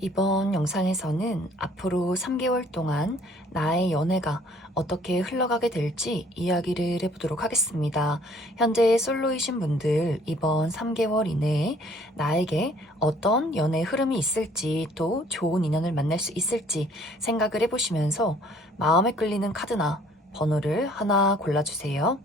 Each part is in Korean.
이번 영상에서는 앞으로 3개월 동안 나의 연애가 어떻게 흘러가게 될지 이야기를 해보도록 하겠습니다. 현재 솔로이신 분들 이번 3개월 이내에 나에게 어떤 연애 흐름이 있을지 또 좋은 인연을 만날 수 있을지 생각을 해보시면서 마음에 끌리는 카드나 번호를 하나 골라주세요.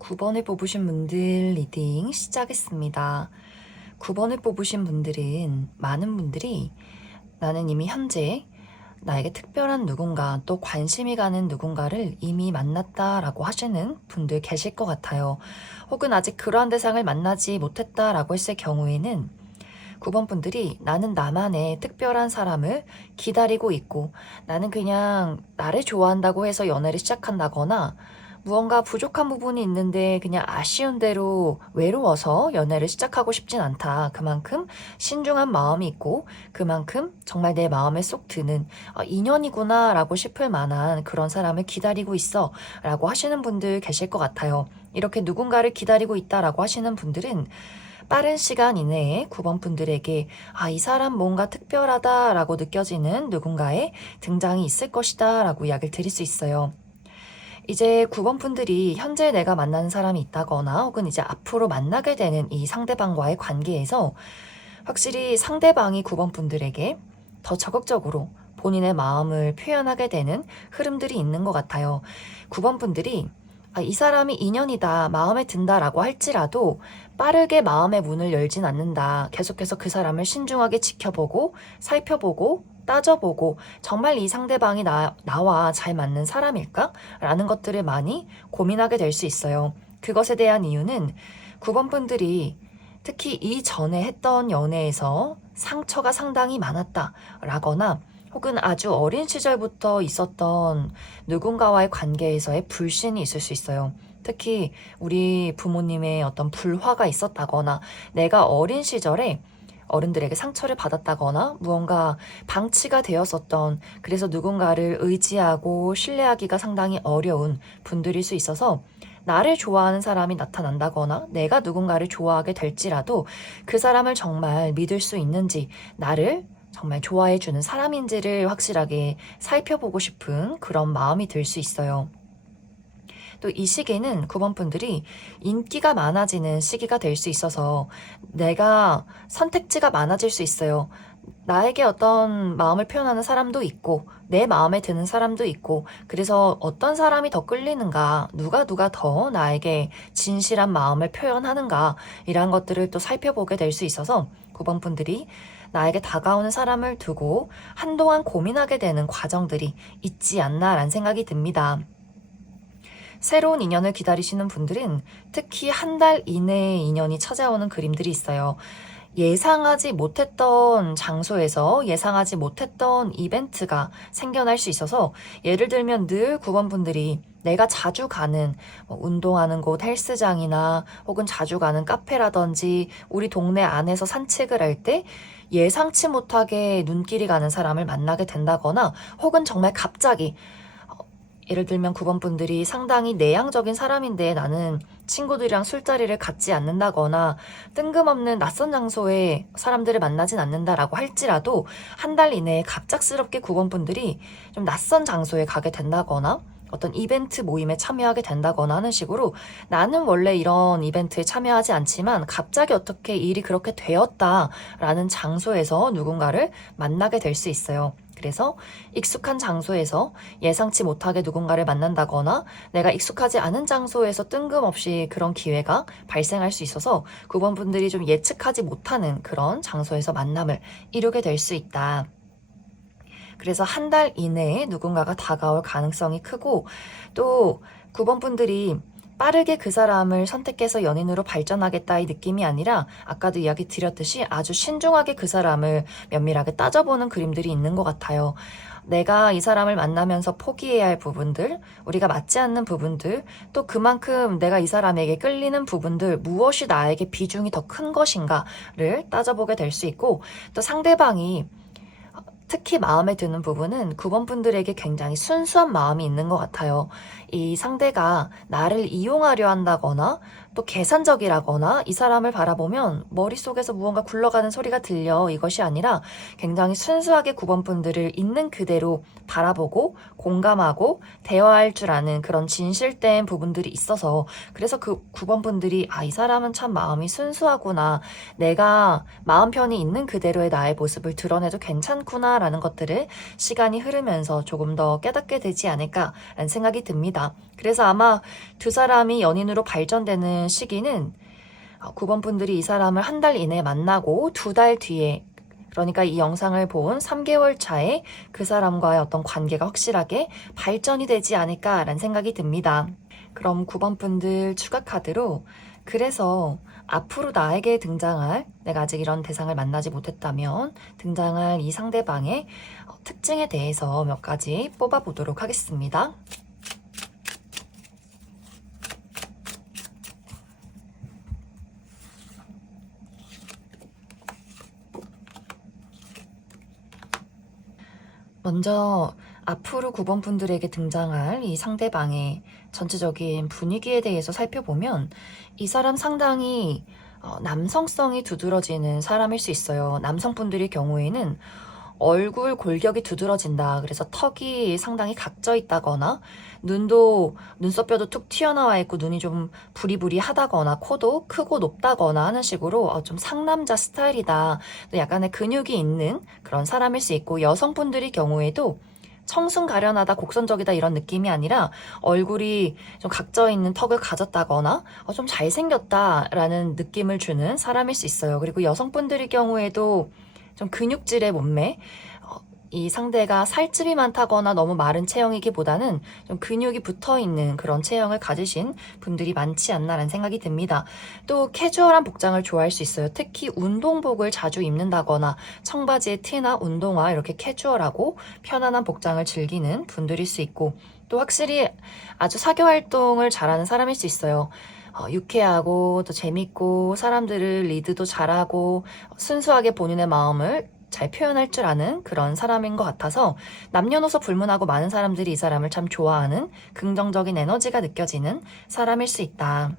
9번을 뽑으신 분들 리딩 시작했습니다. 9번을 뽑으신 분들은 많은 분들이 나는 이미 현재 나에게 특별한 누군가 또 관심이 가는 누군가를 이미 만났다라고 하시는 분들 계실 것 같아요. 혹은 아직 그러한 대상을 만나지 못했다라고 했을 경우에는 9번 분들이 나는 나만의 특별한 사람을 기다리고 있고 나는 그냥 나를 좋아한다고 해서 연애를 시작한다거나 무언가 부족한 부분이 있는데 그냥 아쉬운 대로 외로워서 연애를 시작하고 싶진 않다. 그만큼 신중한 마음이 있고 그만큼 정말 내 마음에 쏙 드는 인연이구나 라고 싶을 만한 그런 사람을 기다리고 있어 라고 하시는 분들 계실 것 같아요. 이렇게 누군가를 기다리고 있다라고 하시는 분들은 빠른 시간 이내에 9번 분들에게 이 사람 뭔가 특별하다라고 느껴지는 누군가의 등장이 있을 것이다 라고 이야기를 드릴 수 있어요. 이제 9번 분들이 현재 내가 만나는 사람이 있다거나 혹은 이제 앞으로 만나게 되는 이 상대방과의 관계에서 확실히 상대방이 9번 분들에게 더 적극적으로 본인의 마음을 표현하게 되는 흐름들이 있는 것 같아요. 9번 분들이 이 사람이 인연이다, 마음에 든다라고 할지라도 빠르게 마음의 문을 열진 않는다. 계속해서 그 사람을 신중하게 지켜보고 살펴보고 따져보고 정말 이 상대방이 나와 잘 맞는 사람일까? 라는 것들을 많이 고민하게 될 수 있어요. 그것에 대한 이유는 9번 분들이 특히 이전에 했던 연애에서 상처가 상당히 많았다 라거나 혹은 아주 어린 시절부터 있었던 누군가와의 관계에서의 불신이 있을 수 있어요. 특히 우리 부모님의 어떤 불화가 있었다거나 내가 어린 시절에 어른들에게 상처를 받았다거나 무언가 방치가 되었었던 그래서 누군가를 의지하고 신뢰하기가 상당히 어려운 분들일 수 있어서 나를 좋아하는 사람이 나타난다거나 내가 누군가를 좋아하게 될지라도 그 사람을 정말 믿을 수 있는지 나를 정말 좋아해주는 사람인지를 확실하게 살펴보고 싶은 그런 마음이 들 수 있어요. 또 이 시기는 9번 분들이 인기가 많아지는 시기가 될 수 있어서 내가 선택지가 많아질 수 있어요. 나에게 어떤 마음을 표현하는 사람도 있고 내 마음에 드는 사람도 있고 그래서 어떤 사람이 더 끌리는가 누가 더 나에게 진실한 마음을 표현하는가 이런 것들을 또 살펴보게 될 수 있어서 9번 분들이 나에게 다가오는 사람을 두고 한동안 고민하게 되는 과정들이 있지 않나라는 생각이 듭니다. 새로운 인연을 기다리시는 분들은 특히 한 달 이내에 인연이 찾아오는 그림들이 있어요. 예상하지 못했던 장소에서 예상하지 못했던 이벤트가 생겨날 수 있어서 예를 들면 늘 9번 분들이 내가 자주 가는 운동하는 곳 헬스장이나 혹은 자주 가는 카페라든지 우리 동네 안에서 산책을 할 때 예상치 못하게 눈길이 가는 사람을 만나게 된다거나 혹은 정말 갑자기 예를 들면 9번 분들이 상당히 내향적인 사람인데 나는 친구들이랑 술자리를 갖지 않는다거나 뜬금없는 낯선 장소에 사람들을 만나진 않는다라고 할지라도 한 달 이내에 갑작스럽게 9번 분들이 좀 낯선 장소에 가게 된다거나 어떤 이벤트 모임에 참여하게 된다거나 하는 식으로 나는 원래 이런 이벤트에 참여하지 않지만 갑자기 어떻게 일이 그렇게 되었다라는 장소에서 누군가를 만나게 될 수 있어요. 그래서 익숙한 장소에서 예상치 못하게 누군가를 만난다거나 내가 익숙하지 않은 장소에서 뜬금없이 그런 기회가 발생할 수 있어서 9번 분들이 좀 예측하지 못하는 그런 장소에서 만남을 이루게 될 수 있다. 그래서 한 달 이내에 누군가가 다가올 가능성이 크고 또 9번 분들이 빠르게 그 사람을 선택해서 연인으로 발전하겠다 이 느낌이 아니라 아까도 이야기 드렸듯이 아주 신중하게 그 사람을 면밀하게 따져보는 그림들이 있는 것 같아요. 내가 이 사람을 만나면서 포기해야 할 부분들, 우리가 맞지 않는 부분들, 또 그만큼 내가 이 사람에게 끌리는 부분들, 무엇이 나에게 비중이 더 큰 것인가를 따져보게 될 수 있고 또 상대방이 특히 마음에 드는 부분은 9번 분들에게 굉장히 순수한 마음이 있는 것 같아요. 이 상대가 나를 이용하려 한다거나 또 계산적이라거나 이 사람을 바라보면 머릿속에서 무언가 굴러가는 소리가 들려 이것이 아니라 굉장히 순수하게 9번 분들을 있는 그대로 바라보고 공감하고 대화할 줄 아는 그런 진실된 부분들이 있어서 그래서 그 9번 분들이 이 사람은 참 마음이 순수하구나. 내가 마음 편히 있는 그대로의 나의 모습을 드러내도 괜찮구나 라는 것들을 시간이 흐르면서 조금 더 깨닫게 되지 않을까라는 생각이 듭니다. 그래서 아마 두 사람이 연인으로 발전되는 시기는 9번 분들이 이 사람을 한 달 이내에 만나고 2달 뒤에 그러니까 이 영상을 본 3개월 차에 그 사람과의 어떤 관계가 확실하게 발전이 되지 않을까라는 생각이 듭니다. 그럼 9번 분들 추가 카드로 그래서 앞으로 나에게 등장할 내가 아직 이런 대상을 만나지 못했다면 등장할 이 상대방의 특징에 대해서 몇 가지 뽑아보도록 하겠습니다. 먼저 앞으로 9번 분들에게 등장할 이 상대방의 전체적인 분위기에 대해서 살펴보면 이 사람 상당히 남성성이 두드러지는 사람일 수 있어요. 남성분들의 경우에는 얼굴 골격이 두드러진다. 그래서 턱이 상당히 각져 있다거나 눈도 눈썹뼈도 툭 튀어나와 있고 눈이 좀 부리부리하다거나 코도 크고 높다거나 하는 식으로 좀 상남자 스타일이다. 또 약간의 근육이 있는 그런 사람일 수 있고 여성분들의 경우에도 청순 가련하다 곡선적이다 이런 느낌이 아니라 얼굴이 좀 각져 있는 턱을 가졌다거나 좀 잘생겼다라는 느낌을 주는 사람일 수 있어요. 그리고 여성분들의 경우에도 좀 근육질의 몸매, 이 상대가 살집이 많다거나 너무 마른 체형이기보다는 좀 근육이 붙어있는 그런 체형을 가지신 분들이 많지 않나라는 생각이 듭니다. 또 캐주얼한 복장을 좋아할 수 있어요. 특히 운동복을 자주 입는다거나 청바지에 티나 운동화 이렇게 캐주얼하고 편안한 복장을 즐기는 분들일 수 있고 또 확실히 아주 사교 활동을 잘하는 사람일 수 있어요. 유쾌하고 또 재밌고 사람들을 리드도 잘하고 순수하게 본인의 마음을 잘 표현할 줄 아는 그런 사람인 것 같아서 남녀노소 불문하고 많은 사람들이 이 사람을 참 좋아하는 긍정적인 에너지가 느껴지는 사람일 수 있다.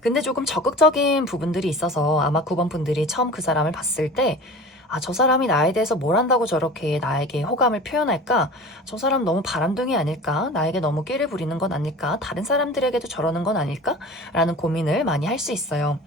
근데 조금 적극적인 부분들이 있어서 아마 9번 분들이 처음 그 사람을 봤을 때 저 사람이 나에 대해서 뭘 한다고 저렇게 나에게 호감을 표현할까? 저 사람 너무 바람둥이 아닐까? 나에게 너무 끼를 부리는 건 아닐까? 다른 사람들에게도 저러는 건 아닐까? 라는 고민을 많이 할 수 있어요.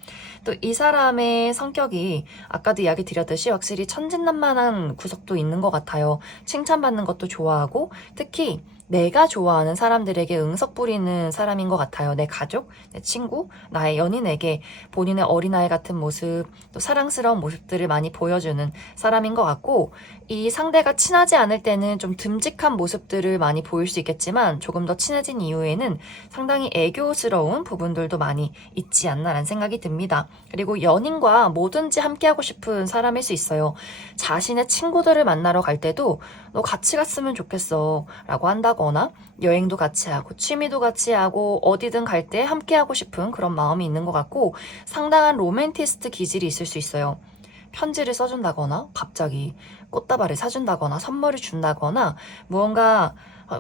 또 이 사람의 성격이 아까도 이야기 드렸듯이 확실히 천진난만한 구석도 있는 것 같아요. 칭찬받는 것도 좋아하고 특히 내가 좋아하는 사람들에게 응석 부리는 사람인 것 같아요. 내 가족, 내 친구, 나의 연인에게 본인의 어린아이 같은 모습, 또 사랑스러운 모습들을 많이 보여주는 사람인 것 같고 이 상대가 친하지 않을 때는 좀 듬직한 모습들을 많이 보일 수 있겠지만 조금 더 친해진 이후에는 상당히 애교스러운 부분들도 많이 있지 않나라는 생각이 듭니다. 그리고 연인과 뭐든지 함께하고 싶은 사람일 수 있어요. 자신의 친구들을 만나러 갈 때도 너 같이 갔으면 좋겠어 라고 한다거나 여행도 같이 하고 취미도 같이 하고 어디든 갈 때 함께하고 싶은 그런 마음이 있는 것 같고 상당한 로맨티스트 기질이 있을 수 있어요. 편지를 써준다거나 갑자기 꽃다발을 사준다거나 선물을 준다거나 무언가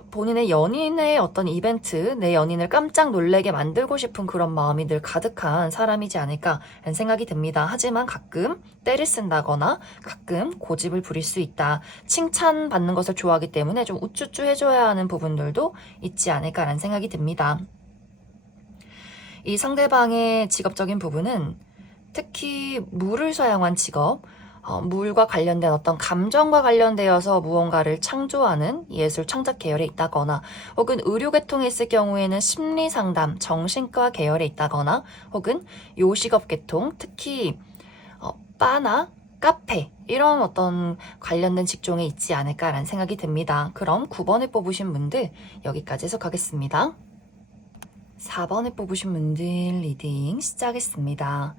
본인의 연인의 어떤 이벤트, 내 연인을 깜짝 놀래게 만들고 싶은 그런 마음이 늘 가득한 사람이지 않을까라는 생각이 듭니다. 하지만 가끔 때를 쓴다거나 가끔 고집을 부릴 수 있다. 칭찬받는 것을 좋아하기 때문에 좀 우쭈쭈 해줘야 하는 부분들도 있지 않을까라는 생각이 듭니다. 이 상대방의 직업적인 부분은 특히 물을 사용한 직업, 물과 관련된 어떤 감정과 관련되어서 무언가를 창조하는 예술 창작 계열에 있다거나 혹은 의료계통에 있을 경우에는 심리상담, 정신과 계열에 있다거나 혹은 요식업 계통, 특히 바나 카페 이런 어떤 관련된 직종에 있지 않을까라는 생각이 듭니다. 그럼 9번을 뽑으신 분들 여기까지 해석하겠습니다. 4번을 뽑으신 분들 리딩 시작했습니다.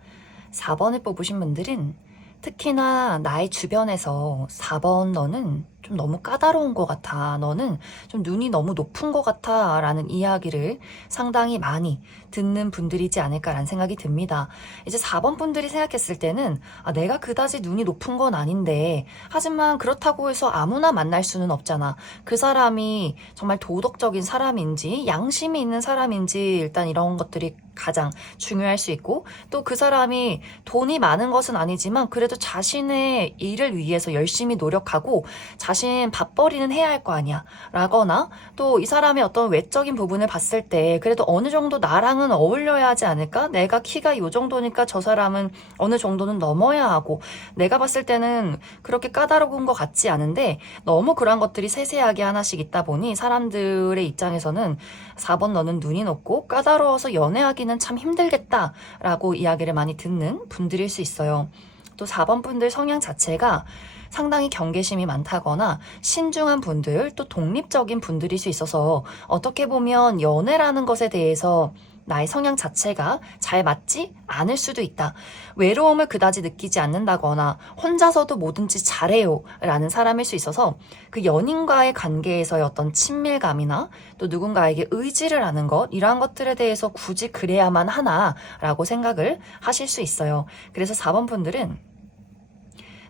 4번을 뽑으신 분들은 특히나 나의 주변에서 4번 너는 좀 너무 까다로운 것 같아. 너는 좀 눈이 너무 높은 것 같아. 라는 이야기를 상당히 많이 듣는 분들이지 않을까라는 생각이 듭니다. 이제 4번 분들이 생각했을 때는 내가 그다지 눈이 높은 건 아닌데 하지만 그렇다고 해서 아무나 만날 수는 없잖아. 그 사람이 정말 도덕적인 사람인지 양심이 있는 사람인지 일단 이런 것들이 가장 중요할 수 있고 또 그 사람이 돈이 많은 것은 아니지만 그래도 자신의 일을 위해서 열심히 노력하고 자신 밥벌이는 해야 할 거 아니야 라거나 또 이 사람의 어떤 외적인 부분을 봤을 때 그래도 어느 정도 나랑은 어울려야 하지 않을까? 내가 키가 요 정도니까 저 사람은 어느 정도는 넘어야 하고 내가 봤을 때는 그렇게 까다로운 것 같지 않은데 너무 그런 것들이 세세하게 하나씩 있다 보니 사람들의 입장에서는 4번 너는 눈이 높고 까다로워서 연애하기는 참 힘들겠다 라고 이야기를 많이 듣는 분들일 수 있어요. 또 4번 분들 성향 자체가 상당히 경계심이 많다거나 신중한 분들 또 독립적인 분들일 수 있어서 어떻게 보면 연애라는 것에 대해서 나의 성향 자체가 잘 맞지 않을 수도 있다. 외로움을 그다지 느끼지 않는다거나 혼자서도 뭐든지 잘해요 라는 사람일 수 있어서 그 연인과의 관계에서의 어떤 친밀감이나 또 누군가에게 의지를 하는 것 이러한 것들에 대해서 굳이 그래야만 하나 라고 생각을 하실 수 있어요. 그래서 4번 분들은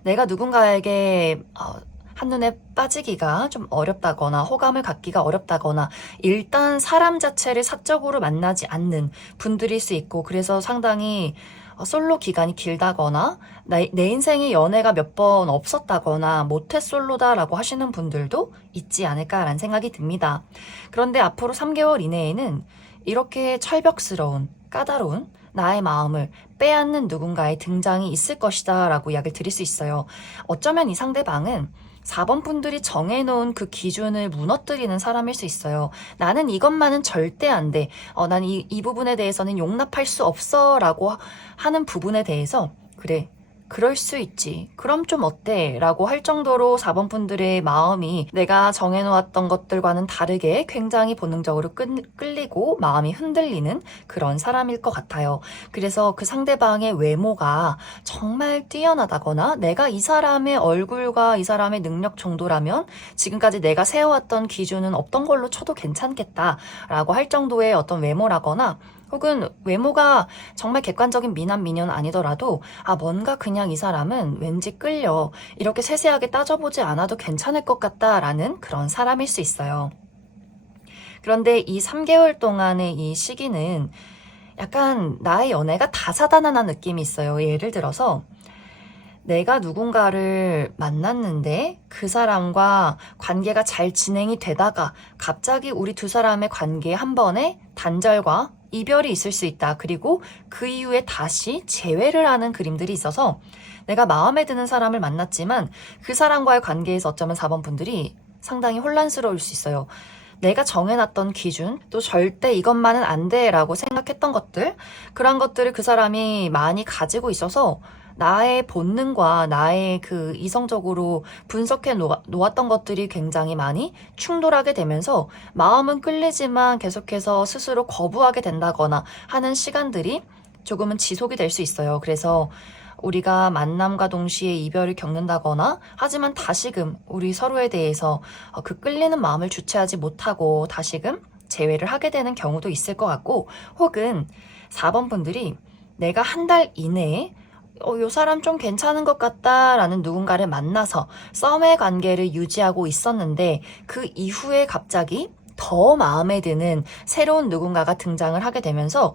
내가 누군가에게 한눈에 빠지기가 좀 어렵다거나 호감을 갖기가 어렵다거나 일단 사람 자체를 사적으로 만나지 않는 분들일 수 있고 그래서 상당히 솔로 기간이 길다거나 내 인생에 연애가 몇 번 없었다거나 모태솔로다라고 하시는 분들도 있지 않을까라는 생각이 듭니다. 그런데 앞으로 3개월 이내에는 이렇게 철벽스러운 까다로운 나의 마음을 빼앗는 누군가의 등장이 있을 것이다 라고 이야기를 드릴 수 있어요. 어쩌면 이 상대방은 4번 분들이 정해놓은 그 기준을 무너뜨리는 사람일 수 있어요. 나는 이것만은 절대 안 돼. 난 이 부분에 대해서는 용납할 수 없어 라고 하는 부분에 대해서 그래. 그럴 수 있지. 그럼 좀 어때? 라고 할 정도로 4번 분들의 마음이 내가 정해놓았던 것들과는 다르게 굉장히 본능적으로 끌리고 마음이 흔들리는 그런 사람일 것 같아요. 그래서 그 상대방의 외모가 정말 뛰어나다거나 내가 이 사람의 얼굴과 이 사람의 능력 정도라면 지금까지 내가 세워왔던 기준은 없던 걸로 쳐도 괜찮겠다라고 할 정도의 어떤 외모라거나 혹은 외모가 정말 객관적인 미남 미녀는 아니더라도 뭔가 그냥 이 사람은 왠지 끌려 이렇게 세세하게 따져보지 않아도 괜찮을 것 같다라는 그런 사람일 수 있어요. 그런데 이 3개월 동안의 이 시기는 약간 나의 연애가 다사다난한 느낌이 있어요. 예를 들어서 내가 누군가를 만났는데 그 사람과 관계가 잘 진행이 되다가 갑자기 우리 두 사람의 관계에 한 번에 단절과 이별이 있을 수 있다. 그리고 그 이후에 다시 재회를 하는 그림들이 있어서 내가 마음에 드는 사람을 만났지만 그 사람과의 관계에서 어쩌면 4번 분들이 상당히 혼란스러울 수 있어요. 내가 정해놨던 기준, 또 절대 이것만은 안 돼 라고 생각했던 것들, 그런 것들을 그 사람이 많이 가지고 있어서 나의 본능과 나의 그 이성적으로 분석해 놓았던 것들이 굉장히 많이 충돌하게 되면서 마음은 끌리지만 계속해서 스스로 거부하게 된다거나 하는 시간들이 조금은 지속이 될 수 있어요. 그래서 우리가 만남과 동시에 이별을 겪는다거나 하지만 다시금 우리 서로에 대해서 그 끌리는 마음을 주체하지 못하고 다시금 재회를 하게 되는 경우도 있을 것 같고 혹은 4번 분들이 내가 한 달 이내에 요 사람 좀 괜찮은 것 같다라는 누군가를 만나서 썸의 관계를 유지하고 있었는데 그 이후에 갑자기 더 마음에 드는 새로운 누군가가 등장을 하게 되면서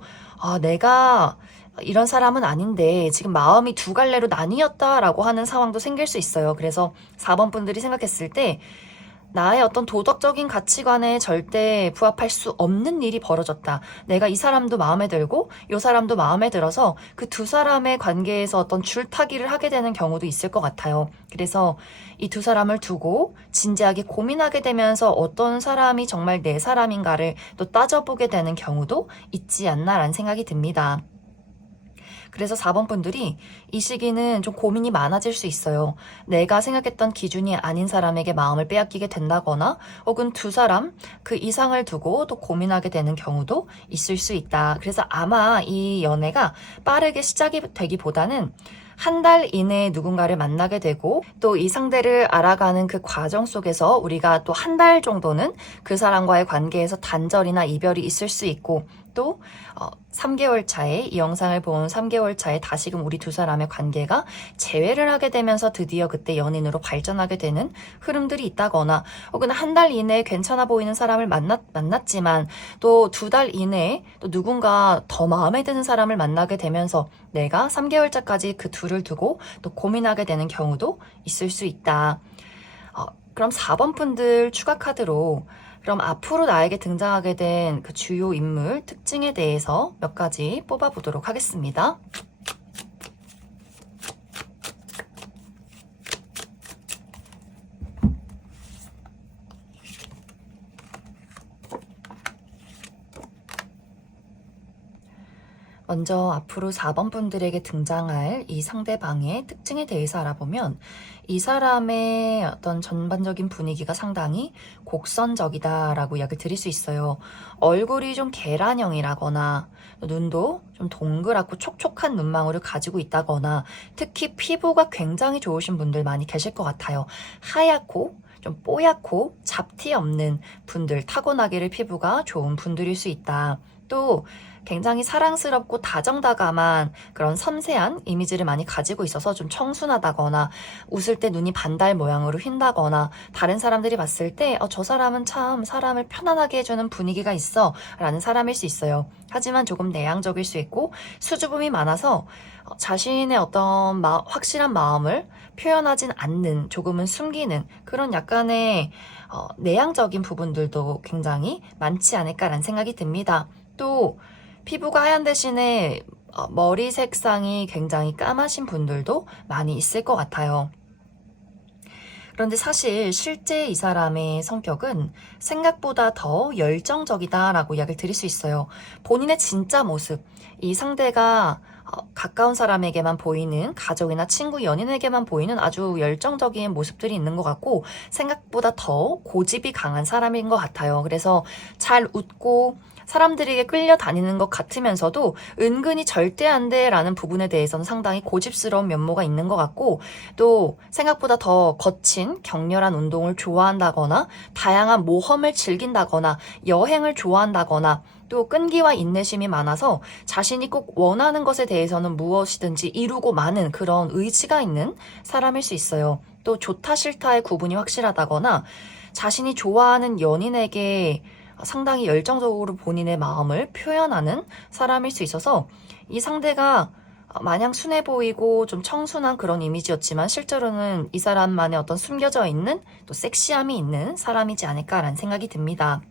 내가 이런 사람은 아닌데 지금 마음이 두 갈래로 나뉘었다라고 하는 상황도 생길 수 있어요. 그래서 4번 분들이 생각했을 때 나의 어떤 도덕적인 가치관에 절대 부합할 수 없는 일이 벌어졌다. 내가 이 사람도 마음에 들고 이 사람도 마음에 들어서 그 두 사람의 관계에서 어떤 줄타기를 하게 되는 경우도 있을 것 같아요. 그래서 이 두 사람을 두고 진지하게 고민하게 되면서 어떤 사람이 정말 내 사람인가를 또 따져보게 되는 경우도 있지 않나라는 생각이 듭니다. 그래서 4번 분들이 이 시기는 좀 고민이 많아질 수 있어요. 내가 생각했던 기준이 아닌 사람에게 마음을 빼앗기게 된다거나 혹은 두 사람 그 이상을 두고 또 고민하게 되는 경우도 있을 수 있다. 그래서 아마 이 연애가 빠르게 시작이 되기보다는 한 달 이내에 누군가를 만나게 되고 또 이 상대를 알아가는 그 과정 속에서 우리가 또 한 달 정도는 그 사람과의 관계에서 단절이나 이별이 있을 수 있고 또 3개월 차에 이 영상을 본 3개월 차에 다시금 우리 두 사람의 관계가 재회를 하게 되면서 드디어 그때 연인으로 발전하게 되는 흐름들이 있다거나 혹은 한 달 이내에 괜찮아 보이는 사람을 만났지만 또 2달 이내에 또 누군가 더 마음에 드는 사람을 만나게 되면서 내가 3개월차까지 그 둘을 두고 또 고민하게 되는 경우도 있을 수 있다. 그럼 4번 분들 추가 카드로 그럼 앞으로 나에게 등장하게 된 그 주요 인물 특징에 대해서 몇 가지 뽑아보도록 하겠습니다. 먼저 앞으로 4번 분들에게 등장할 이 상대방의 특징에 대해서 알아보면 이 사람의 어떤 전반적인 분위기가 상당히 곡선적이다라고 이야기를 드릴 수 있어요. 얼굴이 좀 계란형이라거나 눈도 좀 동그랗고 촉촉한 눈망울을 가지고 있다거나 특히 피부가 굉장히 좋으신 분들 많이 계실 것 같아요. 하얗고 좀 뽀얗고 잡티 없는 분들, 타고나기를 피부가 좋은 분들일 수 있다. 또 굉장히 사랑스럽고 다정다감한 그런 섬세한 이미지를 많이 가지고 있어서 좀 청순하다거나 웃을 때 눈이 반달 모양으로 휜다거나 다른 사람들이 봤을 때 저 사람은 참 사람을 편안하게 해주는 분위기가 있어 라는 사람일 수 있어요. 하지만 조금 내향적일 수 있고 수줍음이 많아서 자신의 어떤 확실한 마음을 표현하진 않는 조금은 숨기는 그런 약간의 내향적인 부분들도 굉장히 많지 않을까라는 생각이 듭니다. 또 피부가 하얀 대신에 머리 색상이 굉장히 까마신 분들도 많이 있을 것 같아요. 그런데 사실 실제 이 사람의 성격은 생각보다 더 열정적이다라고 이야기를 드릴 수 있어요. 본인의 진짜 모습, 이 상대가 가까운 사람에게만 보이는 가족이나 친구, 연인에게만 보이는 아주 열정적인 모습들이 있는 것 같고 생각보다 더 고집이 강한 사람인 것 같아요. 그래서 잘 웃고 사람들에게 끌려다니는 것 같으면서도 은근히 절대 안 돼라는 부분에 대해서는 상당히 고집스러운 면모가 있는 것 같고 또 생각보다 더 거친 격렬한 운동을 좋아한다거나 다양한 모험을 즐긴다거나 여행을 좋아한다거나 또 끈기와 인내심이 많아서 자신이 꼭 원하는 것에 대해서는 무엇이든지 이루고 마는 그런 의지가 있는 사람일 수 있어요. 또 좋다 싫다의 구분이 확실하다거나 자신이 좋아하는 연인에게 상당히 열정적으로 본인의 마음을 표현하는 사람일 수 있어서 이 상대가 마냥 순해 보이고 좀 청순한 그런 이미지였지만 실제로는 이 사람만의 어떤 숨겨져 있는 또 섹시함이 있는 사람이지 않을까라는 생각이 듭니다.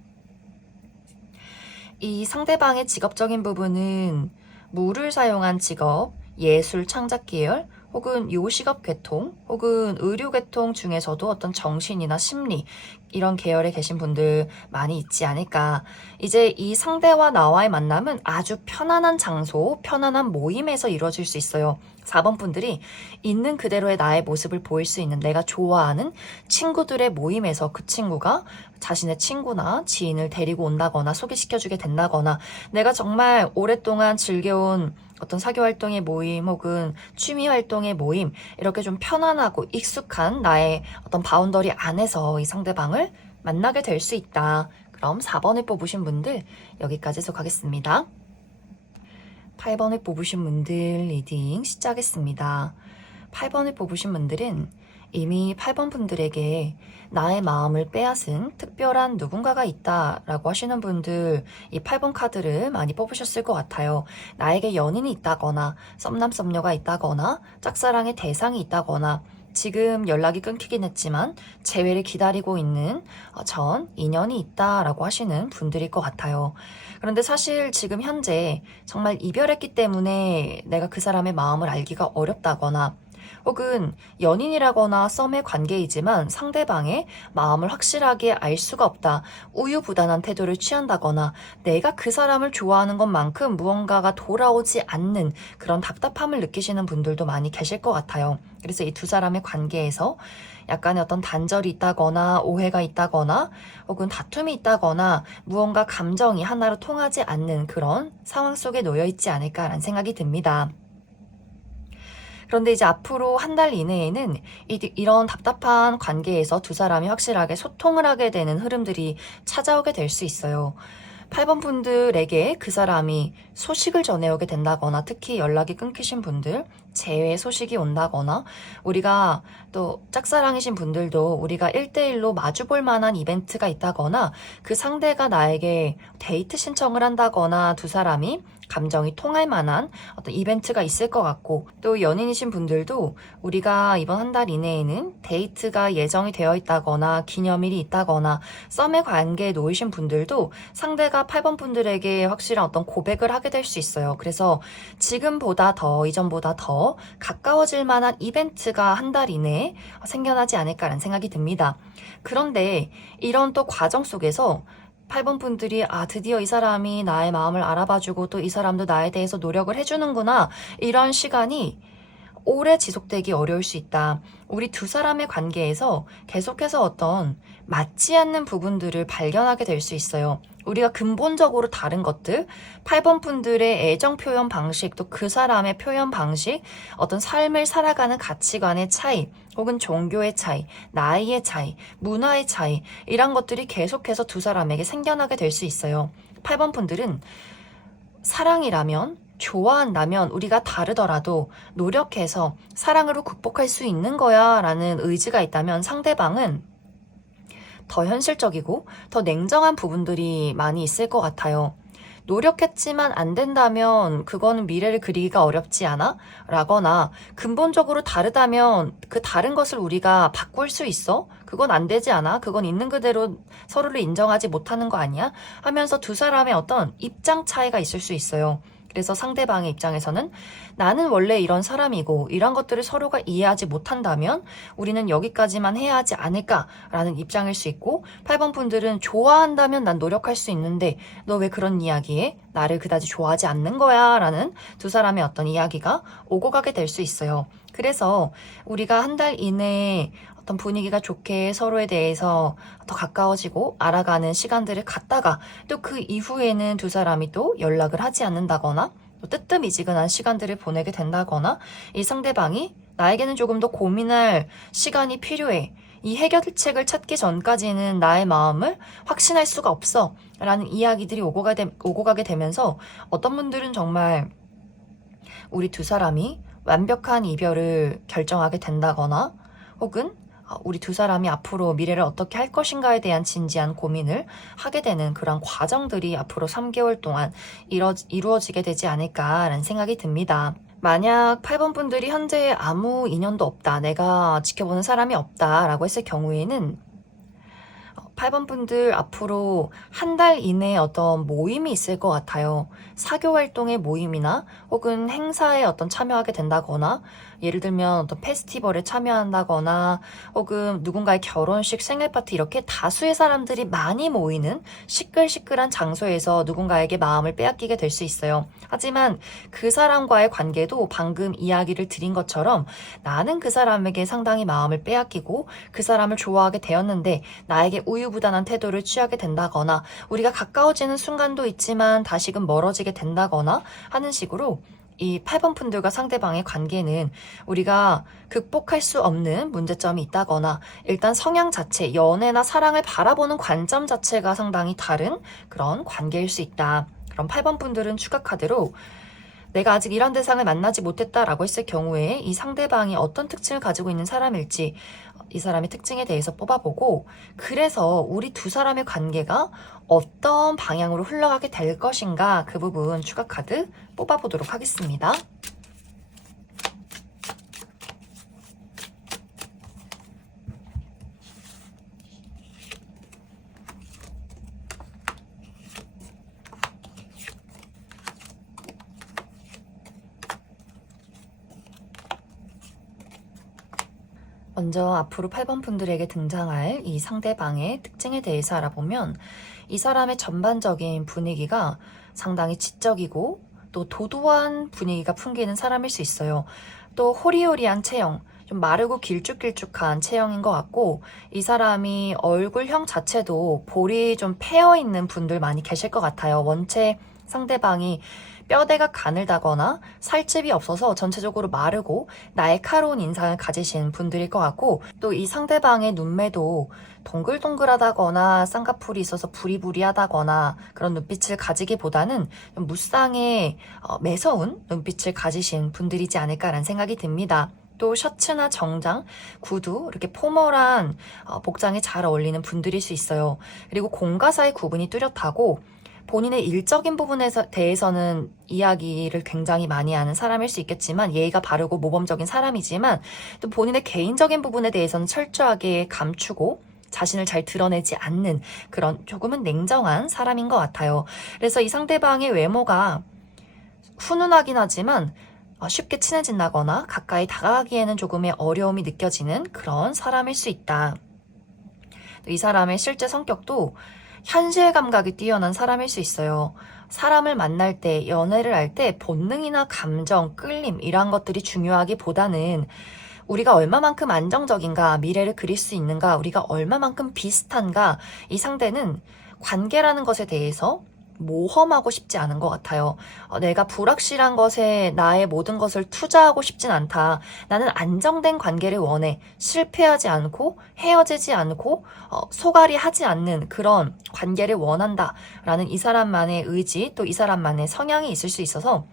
이 상대방의 직업적인 부분은 물을 사용한 직업, 예술 창작 계열, 혹은 요식업 계통, 혹은 의료 계통 중에서도 어떤 정신이나 심리 이런 계열에 계신 분들 많이 있지 않을까. 이제 이 상대와 나와의 만남은 아주 편안한 장소, 편안한 모임에서 이루어질 수 있어요. 4번 분들이 있는 그대로의 나의 모습을 보일 수 있는 내가 좋아하는 친구들의 모임에서 그 친구가 자신의 친구나 지인을 데리고 온다거나 소개시켜주게 된다거나 내가 정말 오랫동안 즐겨온 어떤 사교활동의 모임 혹은 취미활동의 모임 이렇게 좀 편안하고 익숙한 나의 어떤 바운더리 안에서 이 상대방을 만나게 될 수 있다. 그럼 4번을 뽑으신 분들 여기까지 해석하겠습니다. 8번을 뽑으신 분들 리딩 시작했습니다. 8번을 뽑으신 분들은 이미 8번 분들에게 나의 마음을 빼앗은 특별한 누군가가 있다라고 하시는 분들, 이 8번 카드를 많이 뽑으셨을 것 같아요. 나에게 연인이 있다거나 썸남 썸녀가 있다거나 짝사랑의 대상이 있다거나 지금 연락이 끊기긴 했지만 재회를 기다리고 있는 전 인연이 있다라고 하시는 분들일 것 같아요. 그런데 사실 지금 현재 정말 이별했기 때문에 내가 그 사람의 마음을 알기가 어렵다거나 혹은 연인이라거나 썸의 관계이지만 상대방의 마음을 확실하게 알 수가 없다. 우유부단한 태도를 취한다거나 내가 그 사람을 좋아하는 것만큼 무언가가 돌아오지 않는 그런 답답함을 느끼시는 분들도 많이 계실 것 같아요. 그래서 이 두 사람의 관계에서 약간의 어떤 단절이 있다거나 오해가 있다거나 혹은 다툼이 있다거나 무언가 감정이 하나로 통하지 않는 그런 상황 속에 놓여 있지 않을까라는 생각이 듭니다. 그런데 이제 앞으로 한 달 이내에는 이런 답답한 관계에서 두 사람이 확실하게 소통을 하게 되는 흐름들이 찾아오게 될 수 있어요. 8번 분들에게 그 사람이 소식을 전해오게 된다거나 특히 연락이 끊기신 분들, 재회 소식이 온다거나 우리가 또 짝사랑이신 분들도 우리가 1대1로 마주볼 만한 이벤트가 있다거나 그 상대가 나에게 데이트 신청을 한다거나 두 사람이 감정이 통할 만한 어떤 이벤트가 있을 것 같고 또 연인이신 분들도 우리가 이번 한 달 이내에는 데이트가 예정이 되어 있다거나 기념일이 있다거나 썸의 관계에 놓이신 분들도 상대가 8번 분들에게 확실한 어떤 고백을 하게 될 수 있어요. 그래서 지금보다 더 이전보다 더 가까워질 만한 이벤트가 한 달 이내에 생겨나지 않을까라는 생각이 듭니다. 그런데 이런 또 과정 속에서 8번 분들이 드디어 이 사람이 나의 마음을 알아봐주고 또 이 사람도 나에 대해서 노력을 해주는구나 이런 시간이 오래 지속되기 어려울 수 있다. 우리 두 사람의 관계에서 계속해서 어떤 맞지 않는 부분들을 발견하게 될 수 있어요. 우리가 근본적으로 다른 것들, 8번 분들의 애정 표현 방식, 또 그 사람의 표현 방식, 어떤 삶을 살아가는 가치관의 차이, 혹은 종교의 차이, 나이의 차이, 문화의 차이, 이런 것들이 계속해서 두 사람에게 생겨나게 될 수 있어요. 8번 분들은 사랑이라면 좋아한다면 우리가 다르더라도 노력해서 사랑으로 극복할 수 있는 거야 라는 의지가 있다면 상대방은 더 현실적이고 더 냉정한 부분들이 많이 있을 것 같아요. 노력했지만 안 된다면 그거는 미래를 그리기가 어렵지 않아? 라거나 근본적으로 다르다면 그 다른 것을 우리가 바꿀 수 있어? 그건 안 되지 않아? 그건 있는 그대로 서로를 인정하지 못하는 거 아니야? 하면서 두 사람의 어떤 입장 차이가 있을 수 있어요. 그래서 상대방의 입장에서는 나는 원래 이런 사람이고 이런 것들을 서로가 이해하지 못한다면 우리는 여기까지만 해야 하지 않을까라는 입장일 수 있고 8번 분들은 좋아한다면 난 노력할 수 있는데 너 왜 그런 이야기에 나를 그다지 좋아하지 않는 거야 라는 두 사람의 어떤 이야기가 오고 가게 될 수 있어요. 그래서 우리가 한 달 이내에 어떤 분위기가 좋게 서로에 대해서 더 가까워지고 알아가는 시간들을 갖다가 또 그 이후에는 두 사람이 또 연락을 하지 않는다거나 또 뜨뜻미지근한 시간들을 보내게 된다거나 이 상대방이 나에게는 조금 더 고민할 시간이 필요해. 이 해결책을 찾기 전까지는 나의 마음을 확신할 수가 없어. 라는 이야기들이 오고 가게 되면서 어떤 분들은 정말 우리 두 사람이 완벽한 이별을 결정하게 된다거나 혹은 우리 두 사람이 앞으로 미래를 어떻게 할 것인가에 대한 진지한 고민을 하게 되는 그런 과정들이 앞으로 3개월 동안 이루어지게 되지 않을까라는 생각이 듭니다. 만약 8번 분들이 현재 아무 인연도 없다, 내가 지켜보는 사람이 없다라고 했을 경우에는 8번 분들 앞으로 한 달 이내에 어떤 모임이 있을 것 같아요. 사교 활동의 모임이나 혹은 행사에 어떤 참여하게 된다거나 예를 들면 어떤 페스티벌에 참여한다거나 혹은 누군가의 결혼식, 생일 파티 이렇게 다수의 사람들이 많이 모이는 시끌시끌한 장소에서 누군가에게 마음을 빼앗기게 될 수 있어요. 하지만 그 사람과의 관계도 방금 이야기를 드린 것처럼 나는 그 사람에게 상당히 마음을 빼앗기고 그 사람을 좋아하게 되었는데 나에게 우유부단한 태도를 취하게 된다거나 우리가 가까워지는 순간도 있지만 다시금 멀어지게 된다거나 하는 식으로 이 8번 분들과 상대방의 관계는 우리가 극복할 수 없는 문제점이 있다거나 일단 성향 자체, 연애나 사랑을 바라보는 관점 자체가 상당히 다른 그런 관계일 수 있다. 그럼 8번 분들은 추가 카드로 내가 아직 이런 대상을 만나지 못했다라고 했을 경우에 이 상대방이 어떤 특징을 가지고 있는 사람일지 이 사람의 특징에 대해서 뽑아보고 그래서 우리 두 사람의 관계가 어떤 방향으로 흘러가게 될 것인가 그 부분 추가 카드 뽑아보도록 하겠습니다. 먼저 앞으로 8번 분들에게 등장할 이 상대방의 특징에 대해서 알아보면 이 사람의 전반적인 분위기가 상당히 지적이고 또 도도한 분위기가 풍기는 사람일 수 있어요. 또 호리호리한 체형, 좀 마르고 길쭉길쭉한 체형인 것 같고 이 사람이 얼굴형 자체도 볼이 좀 패여 있는 분들 많이 계실 것 같아요. 원체 상대방이 뼈대가 가늘다거나 살집이 없어서 전체적으로 마르고 날카로운 인상을 가지신 분들일 것 같고 또 이 상대방의 눈매도 동글동글하다거나 쌍꺼풀이 있어서 부리부리하다거나 그런 눈빛을 가지기보다는 좀 무쌍의 매서운 눈빛을 가지신 분들이지 않을까라는 생각이 듭니다. 또 셔츠나 정장, 구두 이렇게 포멀한 복장에 잘 어울리는 분들일 수 있어요. 그리고 공과 사의 구분이 뚜렷하고 본인의 일적인 부분에 대해서는 이야기를 굉장히 많이 하는 사람일 수 있겠지만 예의가 바르고 모범적인 사람이지만 또 본인의 개인적인 부분에 대해서는 철저하게 감추고 자신을 잘 드러내지 않는 그런 조금은 냉정한 사람인 것 같아요. 그래서 이 상대방의 외모가 훈훈하긴 하지만 쉽게 친해진다거나 가까이 다가가기에는 조금의 어려움이 느껴지는 그런 사람일 수 있다. 이 사람의 실제 성격도 현실 감각이 뛰어난 사람일 수 있어요. 사람을 만날 때, 연애를 할 때 본능이나 감정, 끌림 이러한 것들이 중요하기보다는 우리가 얼마만큼 안정적인가, 미래를 그릴 수 있는가, 우리가 얼마만큼 비슷한가 이 상대는 관계라는 것에 대해서 모험하고 싶지 않은 것 같아요. 내가 불확실한 것에 나의 모든 것을 투자하고 싶진 않다. 나는 안정된 관계를 원해. 실패하지 않고 헤어지지 않고 소갈이 하지 않는 그런 관계를 원한다. 라는 이 사람만의 의지 또 이 사람만의 성향이 있을 수 있어서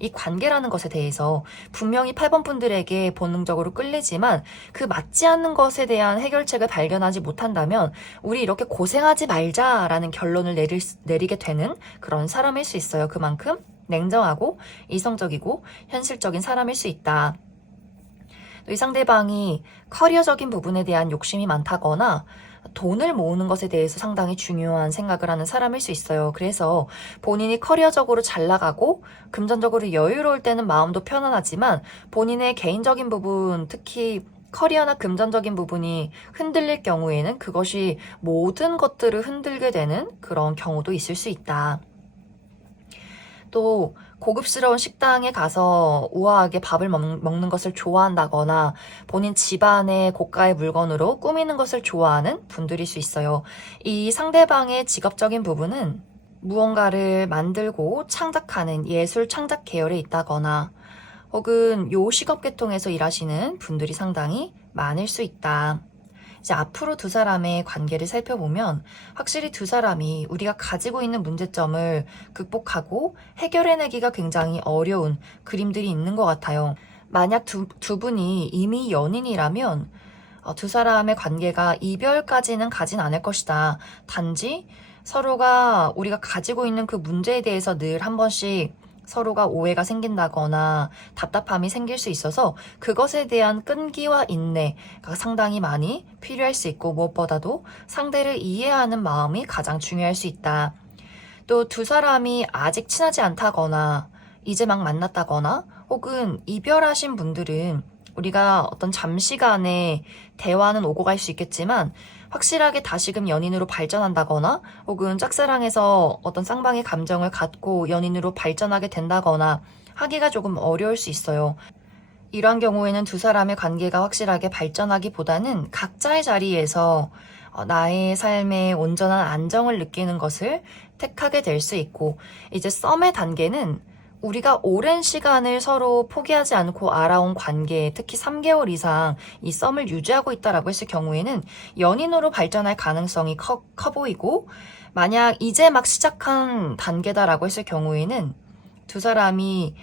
이 관계라는 것에 대해서 분명히 8번 분들에게 본능적으로 끌리지만 그 맞지 않는 것에 대한 해결책을 발견하지 못한다면 우리 이렇게 고생하지 말자라는 결론을 내리게 되는 그런 사람일 수 있어요. 그만큼 냉정하고 이성적이고 현실적인 사람일 수 있다. 또 이 상대방이 커리어적인 부분에 대한 욕심이 많다거나 돈을 모으는 것에 대해서 상당히 중요한 생각을 하는 사람일 수 있어요. 그래서 본인이 커리어적으로 잘 나가고 금전적으로 여유로울 때는 마음도 편안하지만 본인의 개인적인 부분, 특히 커리어나 금전적인 부분이 흔들릴 경우에는 그것이 모든 것들을 흔들게 되는 그런 경우도 있을 수 있다. 또 고급스러운 식당에 가서 우아하게 밥을 먹는 것을 좋아한다거나 본인 집안의 고가의 물건으로 꾸미는 것을 좋아하는 분들일 수 있어요. 이 상대방의 직업적인 부분은 무언가를 만들고 창작하는 예술 창작 계열에 있다거나 혹은 요식업 계통에서 일하시는 분들이 상당히 많을 수 있다. 이제 앞으로 두 사람의 관계를 살펴보면 확실히 두 사람이 우리가 가지고 있는 문제점을 극복하고 해결해내기가 굉장히 어려운 그림들이 있는 것 같아요. 만약 두 분이 이미 연인이라면 두 사람의 관계가 이별까지는 가진 않을 것이다. 단지 서로가 우리가 가지고 있는 그 문제에 대해서 늘 한 번씩 서로가 오해가 생긴다거나 답답함이 생길 수 있어서 그것에 대한 끈기와 인내가 상당히 많이 필요할 수 있고 무엇보다도 상대를 이해하는 마음이 가장 중요할 수 있다. 또 두 사람이 아직 친하지 않다거나 이제 막 만났다거나 혹은 이별하신 분들은 우리가 어떤 잠시간의 대화는 오고 갈 수 있겠지만 확실하게 다시금 연인으로 발전한다거나 혹은 짝사랑해서 어떤 쌍방의 감정을 갖고 연인으로 발전하게 된다거나 하기가 조금 어려울 수 있어요. 이러한 경우에는 두 사람의 관계가 확실하게 발전하기보다는 각자의 자리에서 나의 삶에 온전한 안정을 느끼는 것을 택하게 될 수 있고 이제 썸의 단계는 우리가 오랜 시간을 서로 포기하지 않고 알아온 관계, 특히 3개월 이상 이 썸을 유지하고 있다라고 했을 경우에는 연인으로 발전할 가능성이 커 보이고 만약 이제 막 시작한 단계다라고 했을 경우에는 두 사람이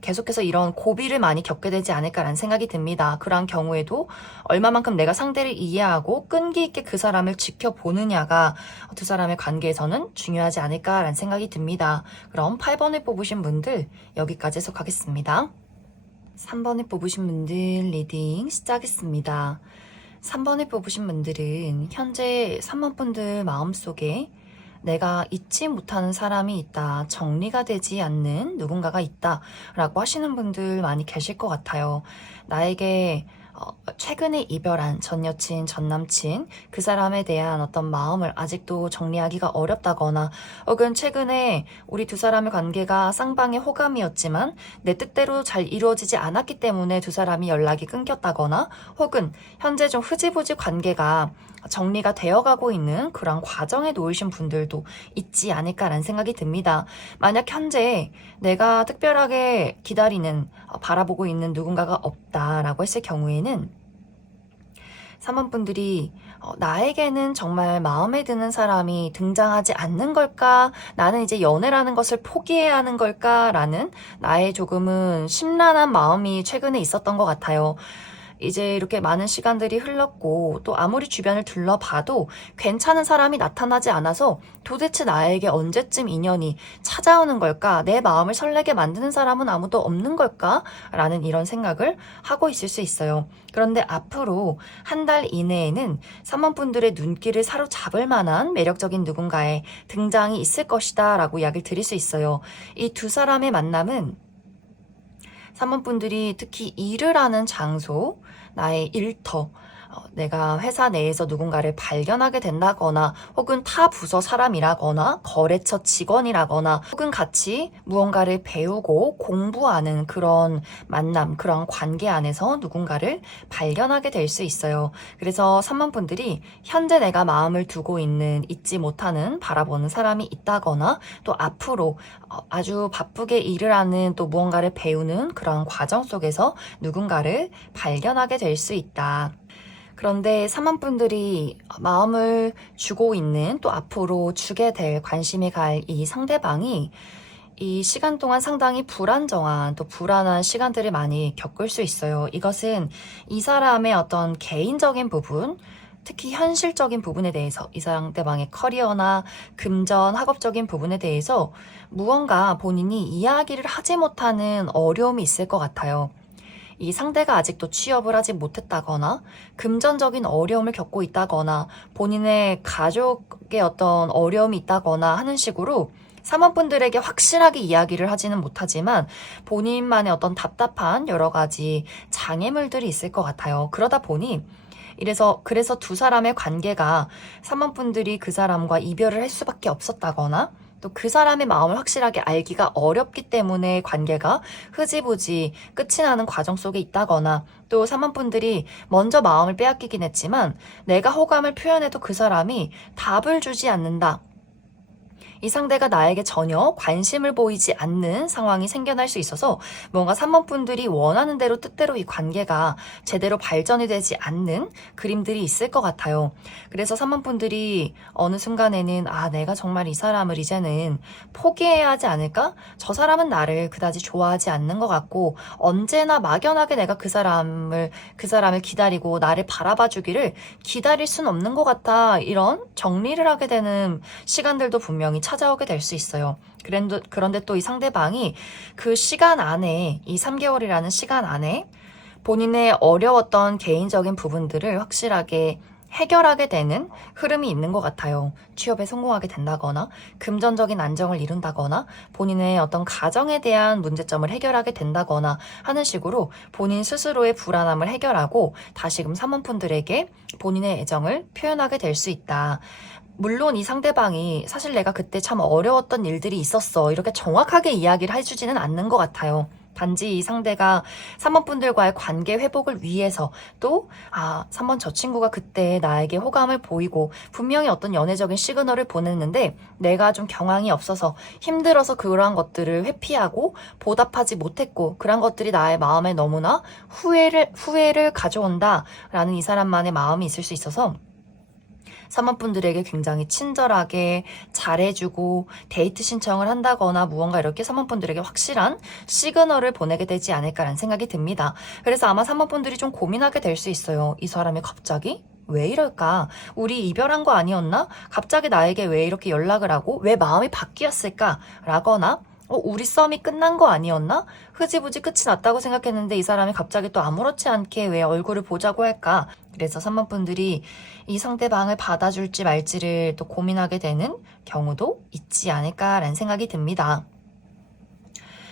계속해서 이런 고비를 많이 겪게 되지 않을까라는 생각이 듭니다. 그러한 경우에도 얼마만큼 내가 상대를 이해하고 끈기 있게 그 사람을 지켜보느냐가 두 사람의 관계에서는 중요하지 않을까라는 생각이 듭니다. 그럼 8번을 뽑으신 분들 여기까지 해석하겠습니다. 3번을 뽑으신 분들 리딩 시작했습니다. 3번을 뽑으신 분들은 현재 3번 분들 마음속에 내가 잊지 못하는 사람이 있다, 정리가 되지 않는 누군가가 있다 라고 하시는 분들 많이 계실 것 같아요. 나에게 최근에 이별한 전 여친, 전 남친, 그 사람에 대한 어떤 마음을 아직도 정리하기가 어렵다거나, 혹은 최근에 우리 두 사람의 관계가 쌍방의 호감이었지만 내 뜻대로 잘 이루어지지 않았기 때문에 두 사람이 연락이 끊겼다거나, 혹은 현재 좀 흐지부지 관계가 정리가 되어가고 있는 그런 과정에 놓이신 분들도 있지 않을까라는 생각이 듭니다. 만약 현재 내가 특별하게 기다리는, 바라보고 있는 누군가가 없다라고 했을 경우에는 3번 분들이 나에게는 정말 마음에 드는 사람이 등장하지 않는 걸까? 나는 이제 연애라는 것을 포기해야 하는 걸까? 라는 나의 조금은 심란한 마음이 최근에 있었던 것 같아요. 이제 이렇게 많은 시간들이 흘렀고 또 아무리 주변을 둘러봐도 괜찮은 사람이 나타나지 않아서 도대체 나에게 언제쯤 인연이 찾아오는 걸까? 내 마음을 설레게 만드는 사람은 아무도 없는 걸까? 라는 이런 생각을 하고 있을 수 있어요. 그런데 앞으로 한 달 이내에는 3번 분들의 눈길을 사로잡을 만한 매력적인 누군가의 등장이 있을 것이다 라고 이야기를 드릴 수 있어요. 이 두 사람의 만남은 3번 분들이 특히 일을 하는 장소, 나의 일터, 내가 회사 내에서 누군가를 발견하게 된다거나 혹은 타 부서 사람이라거나 거래처 직원이라거나 혹은 같이 무언가를 배우고 공부하는 그런 만남, 그런 관계 안에서 누군가를 발견하게 될 수 있어요. 그래서 3번 분들이 현재 내가 마음을 두고 있는, 잊지 못하는, 바라보는 사람이 있다거나 또 앞으로 아주 바쁘게 일을 하는, 또 무언가를 배우는 그런 과정 속에서 누군가를 발견하게 될 수 있다. 그런데 3번 분들이 마음을 주고 있는, 또 앞으로 주게 될, 관심이 갈 이 상대방이 이 시간 동안 상당히 불안정한, 또 불안한 시간들을 많이 겪을 수 있어요. 이것은 이 사람의 어떤 개인적인 부분, 특히 현실적인 부분에 대해서, 이 상대방의 커리어나 금전, 학업적인 부분에 대해서 무언가 본인이 이야기를 하지 못하는 어려움이 있을 것 같아요. 이 상대가 아직도 취업을 하지 못했다거나 금전적인 어려움을 겪고 있다거나 본인의 가족의 어떤 어려움이 있다거나 하는 식으로 3번 분들에게 확실하게 이야기를 하지는 못하지만 본인만의 어떤 답답한 여러 가지 장애물들이 있을 것 같아요. 그러다 보니 그래서 두 사람의 관계가 3번 분들이 그 사람과 이별을 할 수밖에 없었다거나 또 그 사람의 마음을 확실하게 알기가 어렵기 때문에 관계가 흐지부지 끝이 나는 과정 속에 있다거나, 또 3번 분들이 먼저 마음을 빼앗기긴 했지만 내가 호감을 표현해도 그 사람이 답을 주지 않는다, 이 상대가 나에게 전혀 관심을 보이지 않는 상황이 생겨날 수 있어서 뭔가 3번 분들이 원하는 대로 뜻대로 이 관계가 제대로 발전이 되지 않는 그림들이 있을 것 같아요. 그래서 3번 분들이 어느 순간에는 내가 정말 이 사람을 이제는 포기해야 하지 않을까? 저 사람은 나를 그다지 좋아하지 않는 것 같고 언제나 막연하게 내가 그 사람을 기다리고 나를 바라봐 주기를 기다릴 순 없는 것 같아. 이런 정리를 하게 되는 시간들도 분명히 찾아오게 될 수 있어요. 그런데 또 이 상대방이 그 시간 안에, 이 3개월이라는 시간 안에 본인의 어려웠던 개인적인 부분들을 확실하게 해결하게 되는 흐름이 있는 것 같아요. 취업에 성공하게 된다거나 금전적인 안정을 이룬다거나 본인의 어떤 가정에 대한 문제점을 해결하게 된다거나 하는 식으로 본인 스스로의 불안함을 해결하고 다시금 3원 분들에게 본인의 애정을 표현하게 될 수 있다. 물론 이 상대방이 사실 내가 그때 참 어려웠던 일들이 있었어, 이렇게 정확하게 이야기를 해주지는 않는 것 같아요. 단지 이 상대가 3번 분들과의 관계 회복을 위해서, 또 3번 저 친구가 그때 나에게 호감을 보이고 분명히 어떤 연애적인 시그널을 보냈는데 내가 좀 경황이 없어서 힘들어서 그러한 것들을 회피하고 보답하지 못했고 그런 것들이 나의 마음에 너무나 후회를 가져온다 라는 이 사람만의 마음이 있을 수 있어서 3번분들에게 굉장히 친절하게 잘해주고 데이트 신청을 한다거나 무언가 이렇게 3번분들에게 확실한 시그널을 보내게 되지 않을까라는 생각이 듭니다. 그래서 아마 3번분들이 좀 고민하게 될 수 있어요. 이 사람이 갑자기? 왜 이럴까? 우리 이별한 거 아니었나? 갑자기 나에게 왜 이렇게 연락을 하고 왜 마음이 바뀌었을까? 라거나 우리 썸이 끝난 거 아니었나? 흐지부지 끝이 났다고 생각했는데 이 사람이 갑자기 또 아무렇지 않게 왜 얼굴을 보자고 할까? 그래서 3번분들이 이 상대방을 받아줄지 말지를 또 고민하게 되는 경우도 있지 않을까라는 생각이 듭니다.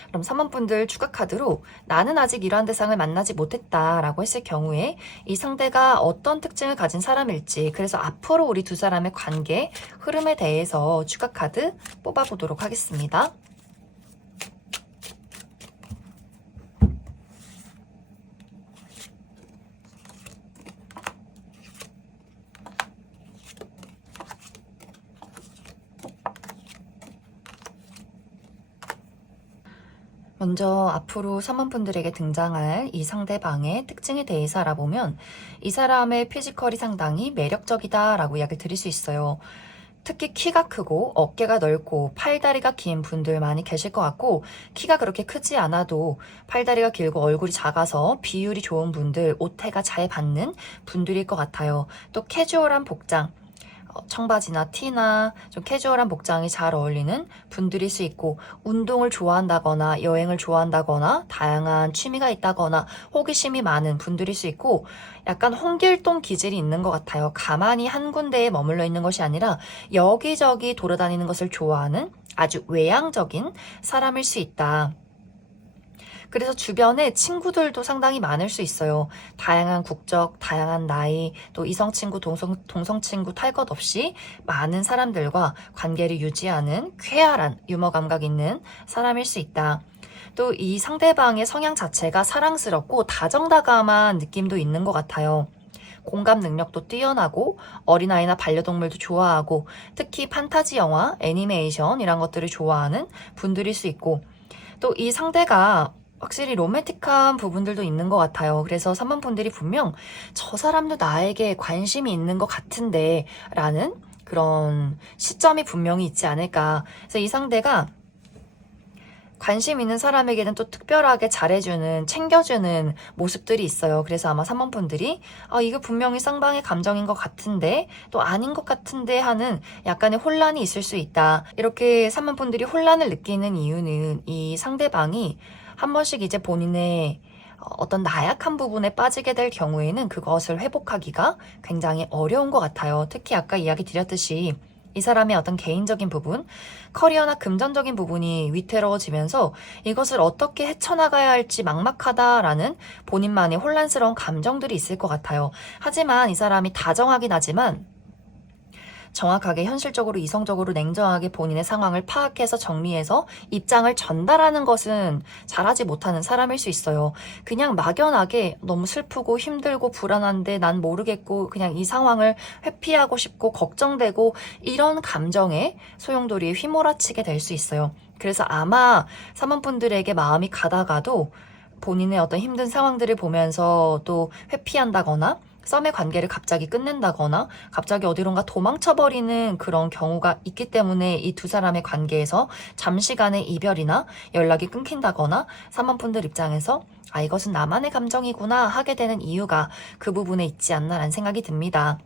그럼 3번분들 추가 카드로 나는 아직 이러한 대상을 만나지 못했다라고 했을 경우에 이 상대가 어떤 특징을 가진 사람일지, 그래서 앞으로 우리 두 사람의 관계 흐름에 대해서 추가 카드 뽑아보도록 하겠습니다. 먼저 앞으로 3번분들에게 등장할 이 상대방의 특징에 대해서 알아보면 이 사람의 피지컬이 상당히 매력적이다라고 이야기를 드릴 수 있어요. 특히 키가 크고 어깨가 넓고 팔다리가 긴 분들 많이 계실 것 같고, 키가 그렇게 크지 않아도 팔다리가 길고 얼굴이 작아서 비율이 좋은 분들, 옷태가 잘 받는 분들일 것 같아요. 또 캐주얼한 복장, 청바지나 티나 좀 캐주얼한 복장이 잘 어울리는 분들일 수 있고, 운동을 좋아한다거나 여행을 좋아한다거나 다양한 취미가 있다거나 호기심이 많은 분들일 수 있고, 약간 홍길동 기질이 있는 것 같아요. 가만히 한 군데에 머물러 있는 것이 아니라 여기저기 돌아다니는 것을 좋아하는 아주 외향적인 사람일 수 있다. 그래서 주변에 친구들도 상당히 많을 수 있어요. 다양한 국적, 다양한 나이, 또 이성 친구, 동성 친구 탈 것 없이 많은 사람들과 관계를 유지하는 쾌활한 유머 감각 있는 사람일 수 있다. 또 이 상대방의 성향 자체가 사랑스럽고 다정다감한 느낌도 있는 것 같아요. 공감 능력도 뛰어나고 어린아이나 반려동물도 좋아하고 특히 판타지 영화, 애니메이션 이런 것들을 좋아하는 분들일 수 있고, 또 이 상대가 확실히 로맨틱한 부분들도 있는 것 같아요. 그래서 3번분들이 분명 저 사람도 나에게 관심이 있는 것 같은데 라는 그런 시점이 분명히 있지 않을까. 그래서 이 상대가 관심 있는 사람에게는 또 특별하게 잘해주는, 챙겨주는 모습들이 있어요. 그래서 아마 3번분들이 이거 분명히 쌍방의 감정인 것 같은데 또 아닌 것 같은데 하는 약간의 혼란이 있을 수 있다. 이렇게 3번분들이 혼란을 느끼는 이유는 이 상대방이 한 번씩 이제 본인의 어떤 나약한 부분에 빠지게 될 경우에는 그것을 회복하기가 굉장히 어려운 것 같아요. 특히 아까 이야기 드렸듯이 이 사람의 어떤 개인적인 부분, 커리어나 금전적인 부분이 위태로워지면서 이것을 어떻게 헤쳐나가야 할지 막막하다라는 본인만의 혼란스러운 감정들이 있을 것 같아요. 하지만 이 사람이 다정하긴 하지만 정확하게 현실적으로 이성적으로 냉정하게 본인의 상황을 파악해서 정리해서 입장을 전달하는 것은 잘하지 못하는 사람일 수 있어요. 그냥 막연하게 너무 슬프고 힘들고 불안한데 난 모르겠고 그냥 이 상황을 회피하고 싶고 걱정되고 이런 감정에 소용돌이에 휘몰아치게 될 수 있어요. 그래서 아마 사모분들에게 마음이 가다가도 본인의 어떤 힘든 상황들을 보면서 또 회피한다거나 썸의 관계를 갑자기 끝낸다거나 갑자기 어디론가 도망쳐버리는 그런 경우가 있기 때문에 이 두 사람의 관계에서 잠시간의 이별이나 연락이 끊긴다거나 3번분들 입장에서 이것은 나만의 감정이구나 하게 되는 이유가 그 부분에 있지 않나라는 생각이 듭니다.